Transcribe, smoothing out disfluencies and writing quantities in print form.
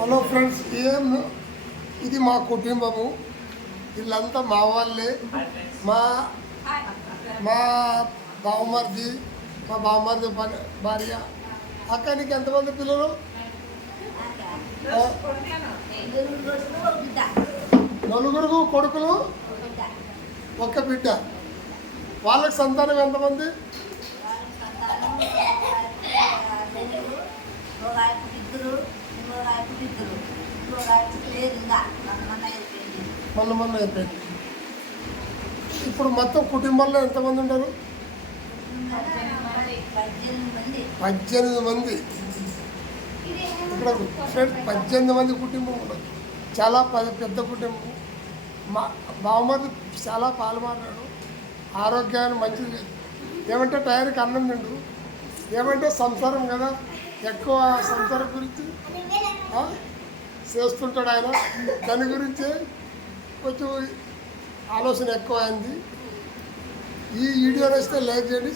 Hello friends, ఇది మా కుటుంబము. వీళ్ళంతా మా వాళ్ళే. మా మా బావమరిది, భార్య. అక్క, నీకు ఎంతమంది పిల్లలు? నలుగురు కొడుకులు, ఒక్క బిడ్డ. వాళ్ళకి సంతానం ఎంతమంది? మొన్న అయిపోయింది. ఇప్పుడు మొత్తం కుటుంబంలో ఎంతమంది ఉన్నారు? 18 మంది. ఇక్కడ ఫ్రెండ్స్ 18 మంది కుటుంబం ఉండదు. చాలా పెద్ద కుటుంబం. మా బావమరిది చాలా పాల్మాడాడు. ఆరోగ్యాన్ని మంచిది. ఏమంటే టైర్కి అన్నం తిండు. ఏమంటే సంసారం కదా, ఎక్కువ సంసారం గురించి చేస్తుంటాడు ఆయన. దాని గురించి కొంచెం ఆలోచన ఎక్కువ అయింది. ఈ వీడియో నచ్చితే లైక్ చేయండి.